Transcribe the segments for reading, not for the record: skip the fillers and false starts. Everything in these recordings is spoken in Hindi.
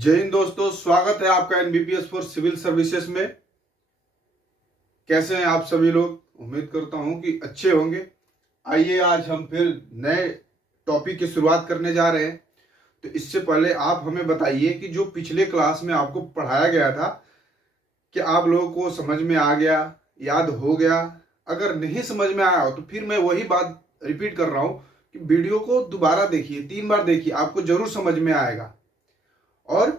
जय हिंद दोस्तों, स्वागत है आपका एनबीपीएस फॉर सिविल सर्विसेज में। कैसे हैं आप सभी लोग? उम्मीद करता हूं कि अच्छे होंगे। आइए आज हम फिर नए टॉपिक की शुरुआत करने जा रहे हैं। तो इससे पहले आप हमें बताइए कि जो पिछले क्लास में आपको पढ़ाया गया था, कि आप लोगों को समझ में आ गया, याद हो गया? अगर नहीं समझ में आया हो तो फिर मैं वही बात रिपीट कर रहा हूं कि वीडियो को दोबारा देखिए, 3 बार देखिए, आपको जरूर समझ में आएगा। और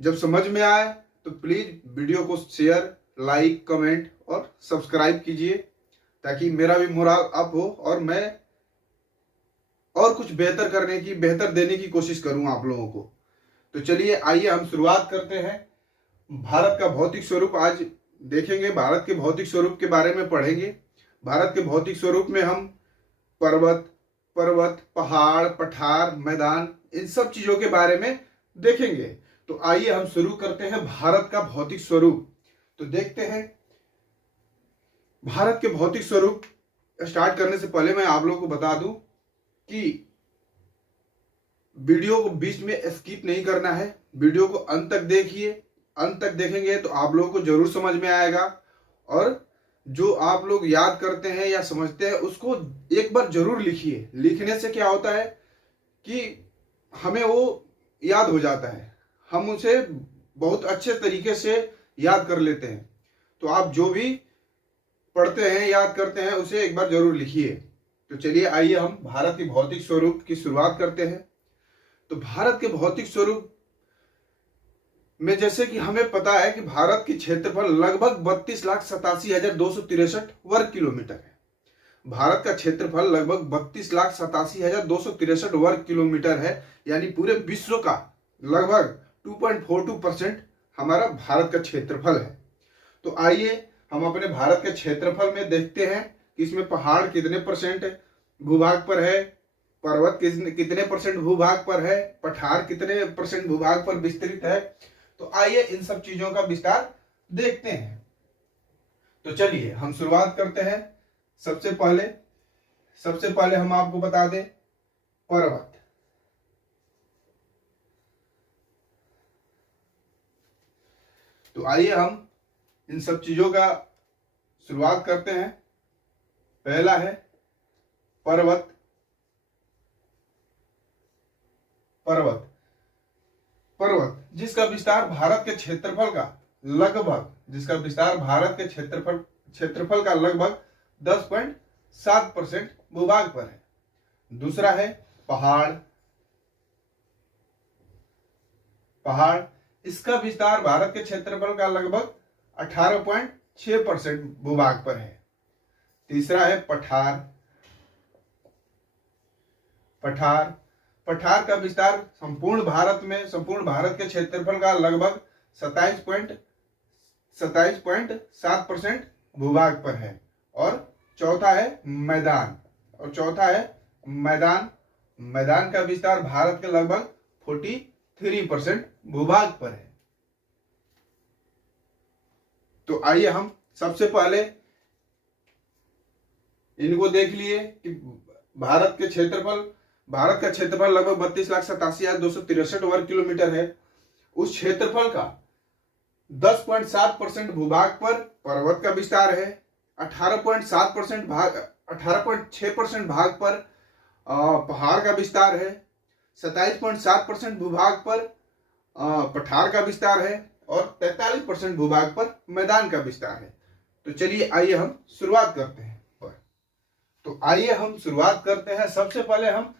जब समझ में आए तो प्लीज वीडियो को शेयर, लाइक, कमेंट और सब्सक्राइब कीजिए, ताकि मेरा भी मोराल अप हो और मैं और कुछ बेहतर देने की कोशिश करूं आप लोगों को। तो चलिए आइए हम शुरुआत करते हैं। भारत का भौतिक स्वरूप आज देखेंगे। भारत के भौतिक स्वरूप के बारे में पढ़ेंगे। भारत के भौतिक स्वरूप में हम पर्वत, पहाड़, पठार, मैदान, इन सब चीजों के बारे में देखेंगे। तो आइए हम शुरू करते हैं भारत का भौतिक स्वरूप। तो देखते हैं भारत के भौतिक स्वरूप। स्टार्ट करने से पहले मैं आप लोगों को बता दूं कि वीडियो को बीच में स्किप नहीं करना है। वीडियो को अंत तक देखिए। अंत तक देखेंगे तो आप लोगों को जरूर समझ में आएगा, और जो आप लोग याद करते हैं या समझते हैं उसको एक बार जरूर लिखिए। लिखने से क्या होता है कि हमें वो याद हो जाता है, हम उसे बहुत अच्छे तरीके से याद कर लेते हैं। तो आप जो भी पढ़ते हैं, याद करते हैं, उसे एक बार जरूर लिखिए। तो चलिए आइए हम भारत के भौतिक स्वरूप की शुरुआत करते हैं। तो भारत के भौतिक स्वरूप में जैसे कि हमें पता है कि भारत की क्षेत्रफल लगभग 32,87,263 वर्ग किलोमीटर है। भारत का क्षेत्रफल लगभग 32,87,263 वर्ग किलोमीटर है, यानी पूरे विश्व का लगभग 2.42% हमारा भारत का क्षेत्रफल है। तो आइए हम अपने भारत के क्षेत्रफल में देखते हैं कि इसमें पहाड़ कितने परसेंट भूभाग पर है, पर्वत कितने परसेंट भूभाग पर है, पठार कितने परसेंट भूभाग पर विस्तृत है। तो आइए इन सब चीजों का विस्तार देखते हैं। तो चलिए हम शुरुआत करते हैं। सबसे पहले हम आपको बता दें पर्वत। तो आइए हम इन सब चीजों का शुरुआत करते हैं। पहला है पर्वत। पर्वत जिसका विस्तार भारत के क्षेत्रफल का लगभग 10.7% भूभाग पर है। दूसरा है पहाड़। इसका विस्तार भारत के क्षेत्रफल का लगभग 18.6% भूभाग पर है। तीसरा है पठार का विस्तार संपूर्ण भारत के क्षेत्रफल का लगभग 27.7% भूभाग पर है। और चौथा है मैदान का विस्तार भारत के लगभग 43% भूभाग पर है। तो आइए हम सबसे पहले इनको देख लिए कि भारत का क्षेत्रफल लगभग 32,87,263 वर्ग किलोमीटर है। उस क्षेत्रफल का 10.7% भूभाग पर पर्वत का विस्तार है, 18.6% भाग पर पहाड़ का विस्तार है, 27.7% भूभाग पर पठार का विस्तार है, और 43% भूभाग पर मैदान का विस्तार है। तो चलिए आइए हम शुरुआत करते हैं। सबसे पहले हम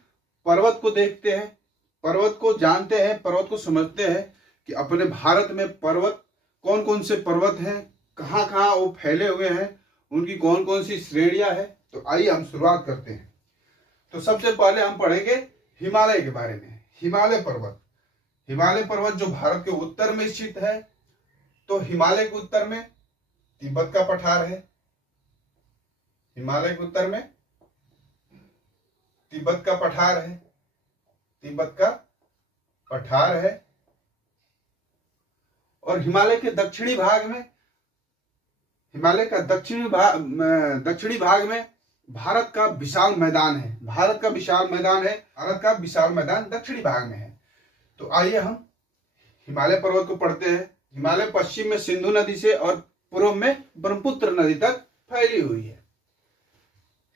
पर्वत को देखते हैं, पर्वत को जानते हैं, पर्वत को समझते हैं कि अपने भारत में पर्वत कौन कौन से पर्वत हैं, कहाँ कहाँ वो फैले हुए हैं, उनकी कौन कौन सी श्रेणियां हैं। तो आइए हम शुरुआत करते हैं। तो सबसे पहले हम पढ़ेंगे हिमालय के बारे में। हिमालय पर्वत जो भारत के उत्तर में स्थित है। तो हिमालय के उत्तर में तिब्बत का पठार है। तिब्बत का पठार है। और हिमालय के दक्षिणी भाग में भारत का विशाल मैदान है। भारत का विशाल मैदान दक्षिणी भाग में है। तो आइए हम हिमालय पर्वत को पढ़ते हैं। हिमालय पश्चिम में सिंधु नदी से और पूर्व में ब्रह्मपुत्र नदी तक फैली हुई है।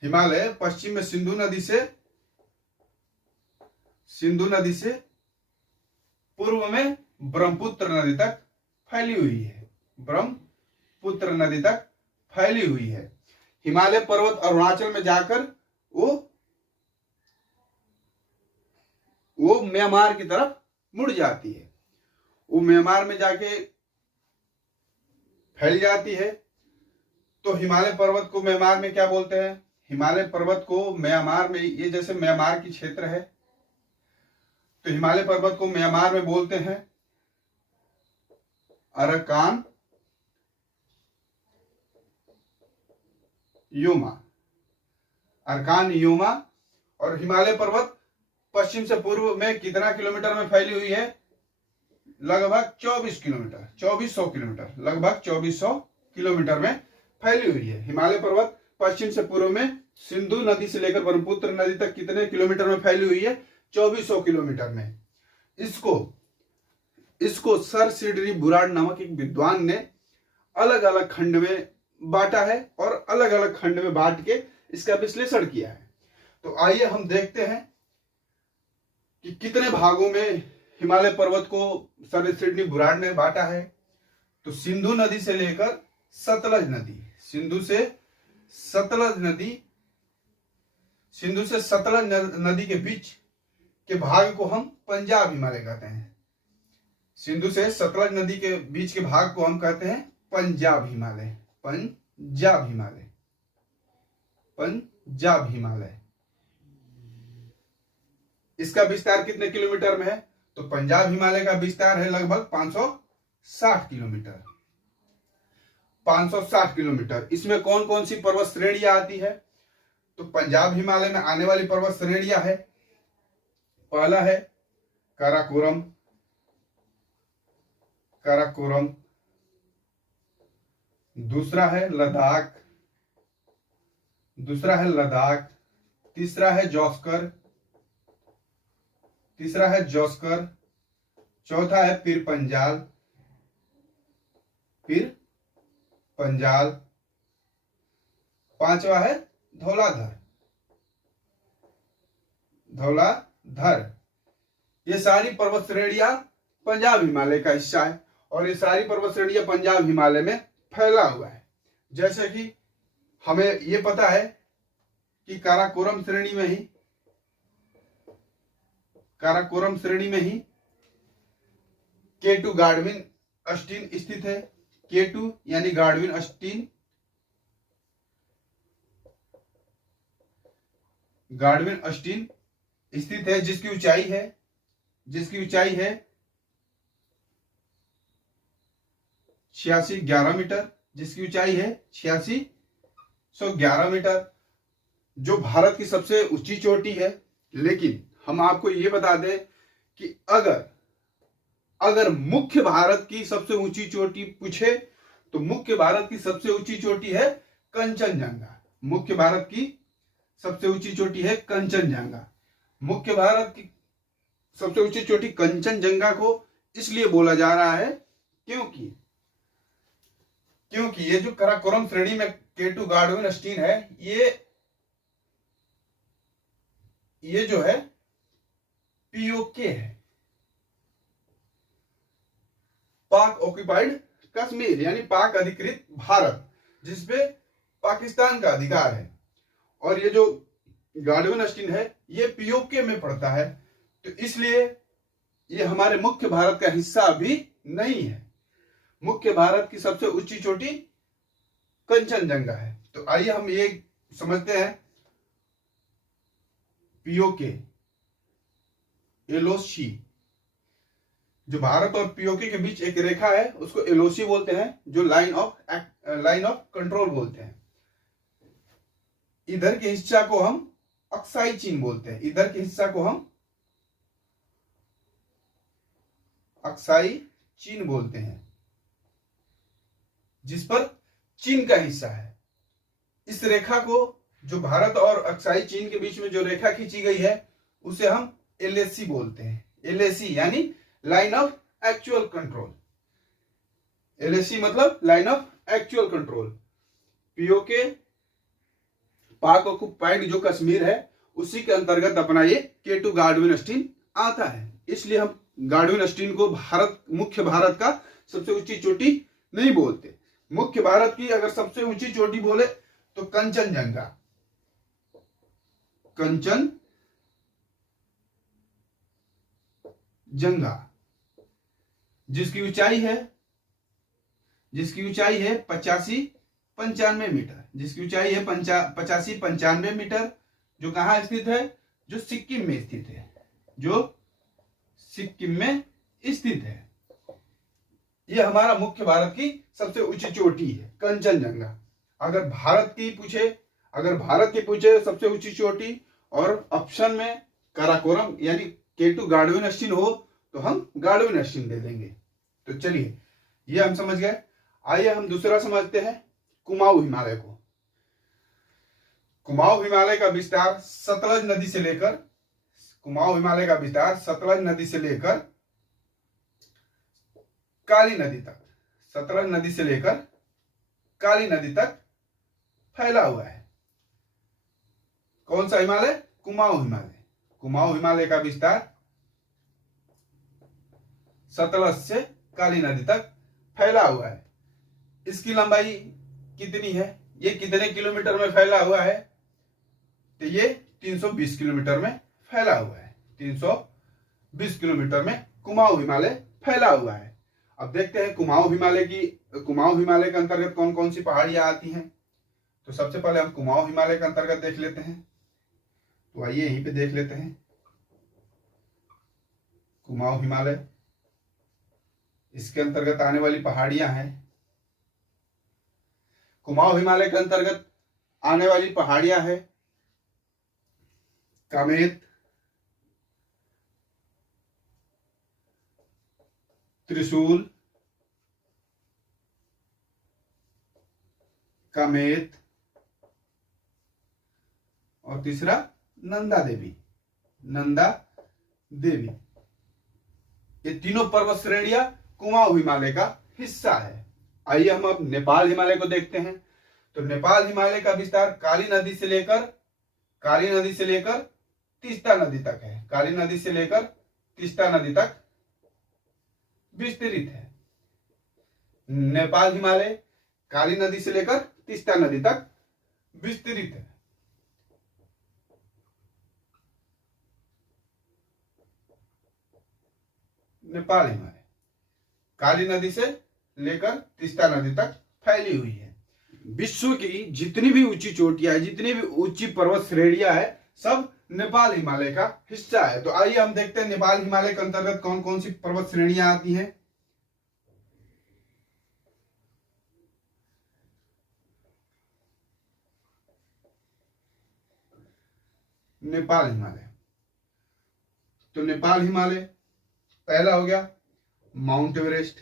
हिमालय पश्चिम में सिंधु नदी से पूर्व में ब्रह्मपुत्र नदी तक फैली हुई है। ब्रह्मपुत्र नदी तक फैली हुई है। हिमालय पर्वत अरुणाचल में जाकर वो म्यांमार की तरफ मुड़ जाती है। वो म्यांमार में जाके फैल जाती है। तो हिमालय पर्वत को म्यांमार में क्या बोलते हैं? हिमालय पर्वत को म्यांमार में, ये जैसे म्यांमार की क्षेत्र है, तो हिमालय पर्वत को म्यांमार में बोलते हैं अरकान योमा। अरकान योमा। और हिमालय पर्वत पश्चिम से पूर्व में कितना किलोमीटर में फैली हुई है? लगभग 2400 किलोमीटर, लगभग 2400 किलोमीटर में फैली हुई है। हिमालय पर्वत पश्चिम से पूर्व में सिंधु नदी से लेकर ब्रह्मपुत्र नदी तक कितने किलोमीटर में फैली हुई है? 2400 किलोमीटर में। इसको सर सिडनी बुराड़ नामक एक विद्वान ने अलग अलग खंड में बांटा है और अलग अलग खंड में बांट के इसका विश्लेषण किया है। तो आइए हम देखते हैं कि कितने भागों में हिमालय पर्वत को सर सिडनी बुराड़ ने बांटा है। तो सिंधु नदी से लेकर सतलज नदी, सिंधु से सतलज नदी के बीच के भाग को हम पंजाब हिमालय कहते हैं। सिंधु से सतलज नदी के बीच के भाग को हम कहते हैं पंजाब हिमालय। पंजाब हिमालय। इसका विस्तार कितने किलोमीटर में है? तो पंजाब हिमालय का विस्तार है लगभग 560 किलोमीटर। 560 किलोमीटर। इसमें कौन कौन सी पर्वत श्रेणियां आती है? तो पंजाब हिमालय में आने वाली पर्वत श्रेणियां है, पहला है काराकोरम, दूसरा है लद्दाख, तीसरा है जोस्कर, चौथा है पीर पंजाल, पांचवा है धौलाधर। ये सारी पर्वत श्रेणियां पंजाब हिमालय का हिस्सा है और ये सारी पर्वत श्रेणियां पंजाब हिमालय में फैला हुआ है। जैसे कि हमें ये पता है कि काराकोरम श्रेणी में ही K2 गार्डविन अस्टीन स्थित है। K2 यानी गार्डविन अस्टीन स्थित है, जिसकी ऊंचाई है 8611 मीटर, 8611 मीटर, जो भारत की सबसे ऊंची चोटी है। लेकिन हम आपको ये बता दें कि अगर मुख्य भारत की सबसे ऊंची चोटी पूछे तो मुख्य भारत की सबसे ऊंची चोटी है कंचनजंगा। मुख्य भारत की सबसे ऊंची चोटी है कंचनजंगा। मुख्य भारत की सबसे ऊंची चोटी कंचनजंगा को इसलिए बोला जा रहा है क्योंकि ये जो काराकोरम श्रेणी में K2 गार्डविन अस्टीन है, ये जो है POK है, पाक ऑक्युपाइड कश्मीर, यानी पाक अधिकृत भारत, जिसपे पाकिस्तान का अधिकार है। और ये जो गार्डविन अस्टीन है ये POK में पड़ता है, तो इसलिए ये हमारे मुख्य भारत का हिस्सा अभी नहीं है। मुख्य भारत की सबसे ऊंची चोटी कंचनजंगा है। तो आइए हम ये समझते हैं POK, एलओसी, जो भारत और POK के बीच एक रेखा है उसको एलओसी बोलते हैं, जो लाइन ऑफ कंट्रोल बोलते हैं। इधर के हिस्सा को हम अक्साई चीन बोलते हैं, इधर के हिस्सा को हम अक्साई चीन बोलते हैं, जिस पर चीन का हिस्सा है। इस रेखा को, जो भारत और अक्साई चीन के बीच में जो रेखा खींची गई है, उसे हम LAC बोलते हैं। LAC यानी line of actual control. LAC मतलब line of actual control. POK पाक ऑक्युपाइड जो कश्मीर है उसी के अंतर्गत अपना ये K2 गार्डविन स्टीन आता है। इसलिए हम गार्डविन स्टीन को मुख्य भारत का सबसे ऊंची चोटी नहीं बोलते। मुख्य भारत की अगर सबसे ऊंची चोटी बोले तो कंचनजंगा, जिसकी ऊंचाई है 85-95 मीटर, जिसकी ऊंचाई है 85-95 मीटर, जो कहाँ स्थित है, जो सिक्किम में स्थित है, ये हमारा मुख्य भारत की सबसे ऊंची चोटी है कंचनजंगा। अगर भारत की पूछे सबसे ऊंची चोटी और ऑप्शन में काराकोरम यानी K2 गार्डविन स्टीन हो तो हम गार्डविन स्टीन दे देंगे। तो चलिए ये हम समझ गए। आइए हम दूसरा समझते हैं कुमाऊं हिमालय को। कुमाऊं हिमालय का विस्तार सतलज नदी से लेकर काली नदी तक फैला हुआ है। कौन सा हिमालय? कुमाऊं हिमालय का विस्तार सतलज से काली नदी तक फैला हुआ है। इसकी लंबाई कितनी है? ये कितने किलोमीटर में फैला हुआ है? तो ये 320 किलोमीटर में फैला हुआ है। 320 किलोमीटर में कुमाऊं हिमालय फैला हुआ है। अब देखते हैं कुमाऊं हिमालय के अंतर्गत कौन कौन सी पहाड़ियां आती हैं। तो सबसे पहले हम कुमाऊं हिमालय के अंतर्गत देख लेते हैं। तो आइए यहीं पे देख लेते हैं कुमाऊं हिमालय, इसके अंतर्गत आने वाली पहाड़ियां हैं। कुमाऊं हिमालय के अंतर्गत आने वाली पहाड़ियां हैं कामेत, त्रिशूल, कामेत और तीसरा नंदा देवी। ये तीनों पर्वत श्रेणियां कुमाऊं हिमालय का हिस्सा है। आइए हम अब नेपाल हिमालय को देखते हैं। तो नेपाल हिमालय का विस्तार काली नदी से लेकर तीस्ता नदी तक है। काली नदी से लेकर तीस्ता नदी तक विस्तृत है। नेपाल हिमालय काली नदी से लेकर तीस्ता नदी तक विस्तृत है। नेपाल हिमालय काली नदी से लेकर तीस्ता नदी तक फैली हुई है। विश्व की जितनी भी ऊंची चोटियां है, जितनी भी ऊंची पर्वत श्रेणियां है, सब नेपाल हिमालय का हिस्सा है। तो आइए हम देखते हैं नेपाल हिमालय के अंतर्गत कौन कौन सी पर्वत श्रेणियां आती हैं। नेपाल हिमालय, तो नेपाल हिमालय पहला हो गया माउंट एवरेस्ट।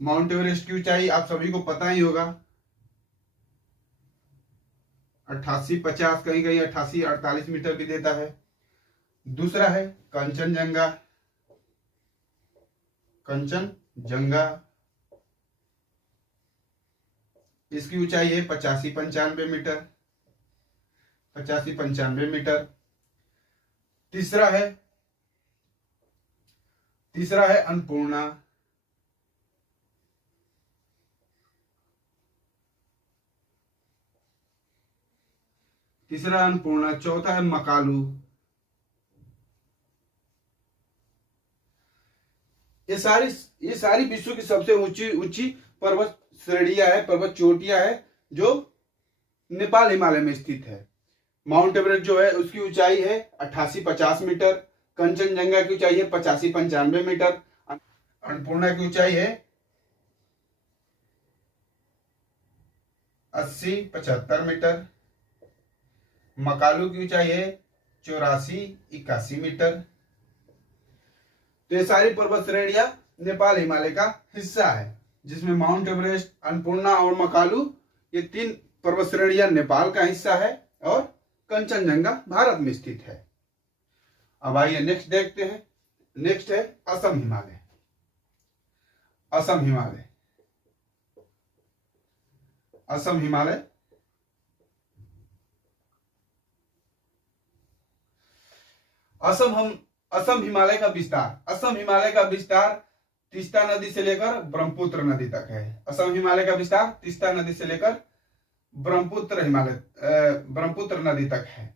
माउंट एवरेस्ट की ऊंचाई आप सभी को पता ही होगा, 88-50, कहीं कहीं 88-48 मीटर भी देता है। दूसरा है कंचनजंगा। इसकी ऊंचाई है 85-95 मीटर। तीसरा है अन्नपूर्णा। चौथा है मकालू। ये सारी विश्व की सबसे ऊंची पर्वत श्रेणियां है, पर्वत चोटियां है, जो नेपाल हिमालय में स्थित है। माउंट एवरेस्ट जो है उसकी ऊंचाई है 88-50 मीटर। कंचनजंगा की ऊंचाई है 85-95 मीटर। अन्नपूर्णा की ऊंचाई है 80-75 मीटर। मकालू की ऊंचाई है 84-81 मीटर। तो ये सारी पर्वत श्रेणियां नेपाल हिमालय का हिस्सा है, जिसमें माउंट एवरेस्ट, अन्नपूर्णा और मकालू, ये 3 पर्वत श्रेणियां नेपाल का हिस्सा है और कंचनजंगा भारत में स्थित है। अब आइए नेक्स्ट देखते हैं। नेक्स्ट है असम हिमालय। असम हिमालय, असम हिमालय, असम हिमालय का विस्तार, असम हिमालय का विस्तार तीस्ता नदी से लेकर ब्रह्मपुत्र नदी तक है। असम हिमालय का विस्तार तीस्ता नदी से लेकर ब्रह्मपुत्र नदी तक है।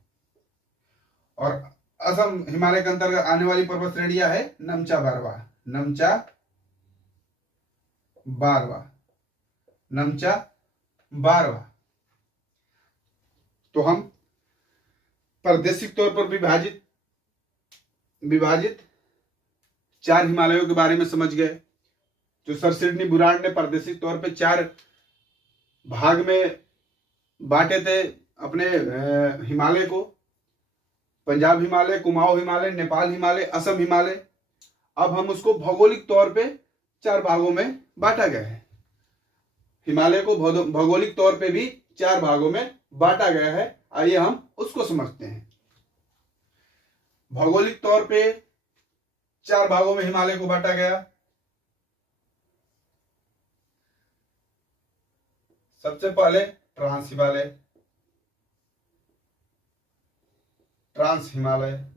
और असम हिमालय के अंतर्गत आने वाली पर्वत श्रेणियां है नमचा बारवा, नमचा बारवा, नमचा बारवा। तो हम प्रादेशिक तौर पर विभाजित 4 हिमालयों के बारे में समझ गए। जो सर सिडनी बुराड़ ने प्रादेशिक तौर पे 4 भाग में बांटे थे अपने हिमालय को, पंजाब हिमालय, कुमाऊं हिमालय, नेपाल हिमालय, असम हिमालय। अब हम उसको भौगोलिक तौर पे 4 भागों में बांटा गया है। हिमालय को भौगोलिक तौर पे भी 4 भागों में बांटा गया है। आइए हम उसको समझते हैं। भौगोलिक तौर पे 4 भागों में हिमालय को बांटा गया। सबसे पहले ट्रांस हिमालय, ट्रांस हिमालय,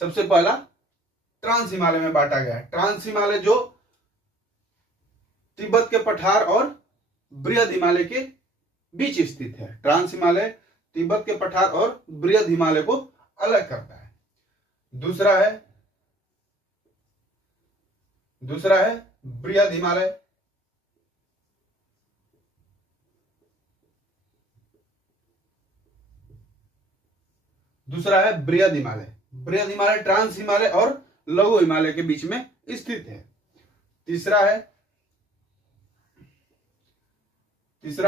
सबसे पहला ट्रांस हिमालय में बांटा गया है। ट्रांस हिमालय जो तिब्बत के पठार और बृहद हिमालय के बीच स्थित है। ट्रांस हिमालय तिब्बत के पठार और बृहद हिमालय को अलग करता है। दूसरा है बृहद हिमालय, दूसरा है बृहद हिमालय। बृहद हिमालय ट्रांस हिमालय और लघु हिमालय के बीच में स्थित है। तीसरा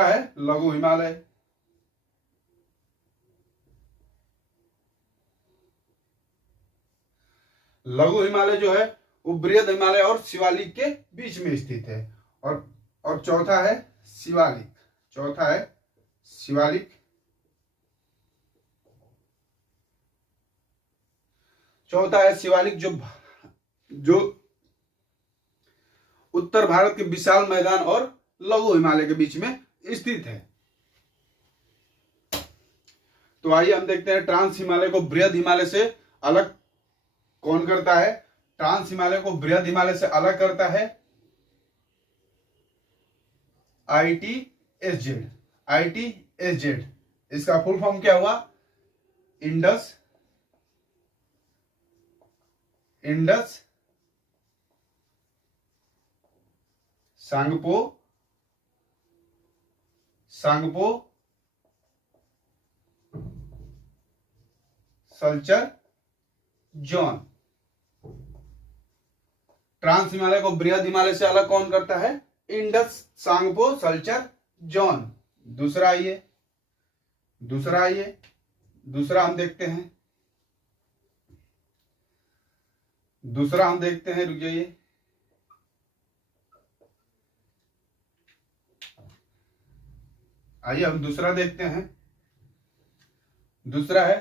है लघु हिमालय। लघु हिमालय जो है वो बृहद हिमालय और शिवालिक के बीच में स्थित है। और चौथा है शिवालिक। चौथा है शिवालिक। चौथा है शिवालिक जो उत्तर भारत के विशाल मैदान और लघु हिमालय के बीच में स्थित है। तो आइए हम देखते हैं ट्रांस हिमालय को बृहद हिमालय से अलग कौन करता है। ट्रांस हिमालय को बृहद हिमालय से अलग करता है ITSZ। ITSZ इसका फुल फॉर्म क्या हुआ? Indus Tsangpo suture zone. Trans Himalaya को बृहद हिमालय से अलग कौन करता है? Indus Tsangpo suture zone. दूसरा हम देखते हैं। रुक जाइए। आइए हम दूसरा देखते हैं। दूसरा है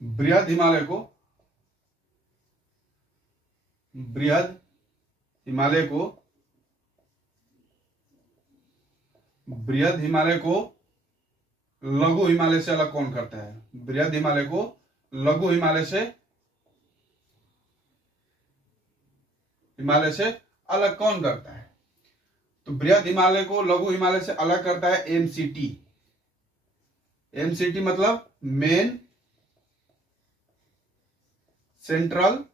बृहद हिमालय को लघु हिमालय से अलग कौन करता है? बृहद हिमालय को लघु हिमालय से अलग कौन करता है? तो बृहद हिमालय को लघु हिमालय से अलग करता है MCT। MCT मतलब main central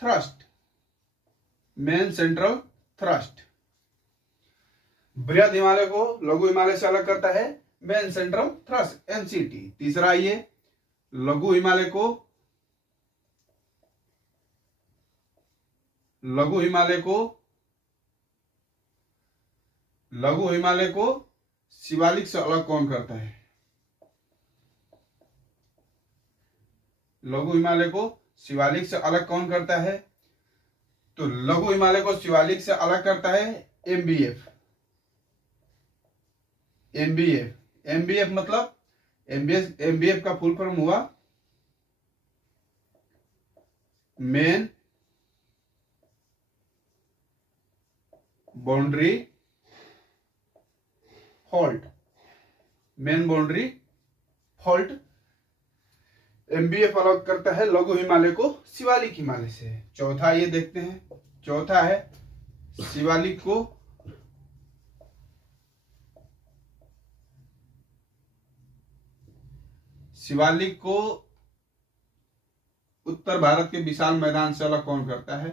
thrust. Main central thrust. बृहद हिमालय को लघु हिमालय से अलग करता है मेन सेंट्रल थ्रस्ट MCT। तीसरा ये लघु हिमालय को शिवालिक से अलग कौन करता है? लघु हिमालय को शिवालिक से अलग कौन करता है? तो लघु हिमालय को शिवालिक से अलग करता है एमबीएफ। एमबीएफ मतलब एमबीएफ का फुल फॉर्म हुआ main boundary fault. Main boundary fault MBF अलग करता है लघु हिमालय को शिवालिक हिमालय से। चौथा ये देखते हैं, चौथा है शिवालिक को उत्तर भारत के विशाल मैदान से अलग कौन करता है?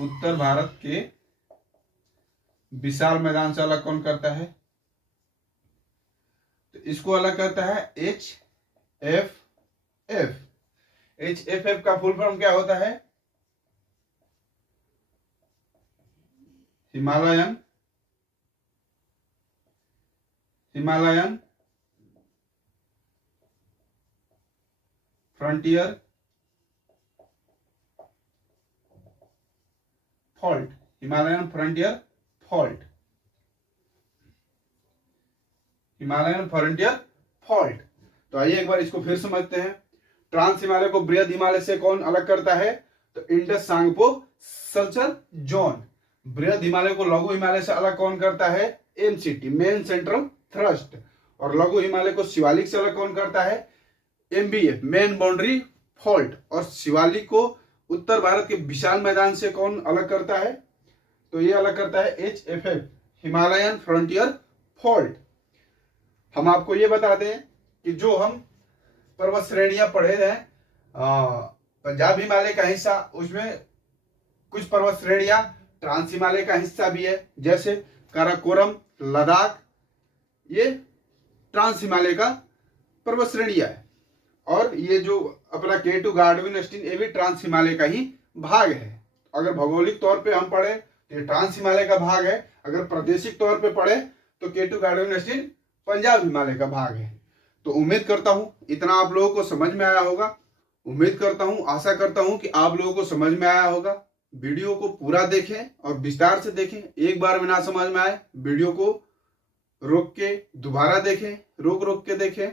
उत्तर भारत के विशाल मैदान से अलग कौन करता है? तो इसको अलग करता है HFF। HFF का फुल फॉर्म क्या होता है? Himalayan frontier fault. Himalayan frontier fault. Himalayan frontier fault. तो आइए एक बार इसको फिर समझते हैं। ट्रांस हिमालय को बृहद हिमालय से कौन अलग करता है? तो इंडस सांगपो सल्चर जोन। बृहद हिमालय को लघु हिमालय से अलग कौन करता है? MCT main central thrust. और लघु हिमालय को शिवालिक से अलग कौन करता है? MBF main boundary fault. और शिवालिक को उत्तर भारत के विशाल मैदान से कौन अलग करता है? तो ये अलग करता है HFF हिमालयन फ्रंटियर फॉल्ट। हम आपको ये बता दें कि जो हम पर्वत श्रेणियां पढ़े हैं, पंजाब हिमालय का हिस्सा, उसमें कुछ पर्वत श्रेणियां ट्रांस हिमालय का हिस्सा भी है, जैसे काराकोरम, लद्दाख, ये ट्रांस हिमालय का पर्वत श्रेणियां है। और ये जो अपना K2 गार्डविन स्टीन, ये भी ट्रांस हिमालय का ही भाग है। अगर भौगोलिक तौर पे हम पढ़े तो ये ट्रांस हिमालय का भाग है। अगर प्रादेशिक तौर पे पढ़े तो K2 Godwin Stein Punjab Himalaya का भाग है। तो उम्मीद करता हूं इतना आप लोगों को समझ में आया होगा। उम्मीद करता हूं, आशा करता हूं कि आप लोगों को समझ में आया होगा। वीडियो को पूरा देखें और विस्तार से देखें। एक बार में ना समझ में आए, वीडियो को रोक के दोबारा देखें, रोक के देखें,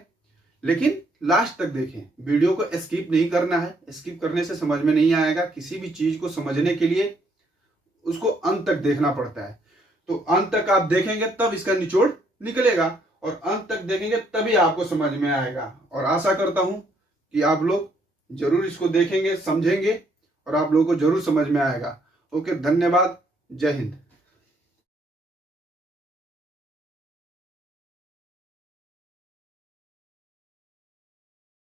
लेकिन लास्ट तक देखें। वीडियो को स्किप नहीं करना है, स्किप करने से समझ में नहीं आएगा। किसी भी चीज को समझने के लिए उसको अंत तक देखना पड़ता है। तो अंत तक आप देखेंगे तब इसका निचोड़ निकलेगा, और अंत तक देखेंगे तभी आपको समझ में आएगा। और आशा करता हूं कि आप लोग जरूर इसको देखेंगे, समझेंगे, और आप लोगों को जरूर समझ में आएगा। ओके, धन्यवाद। जय हिंद।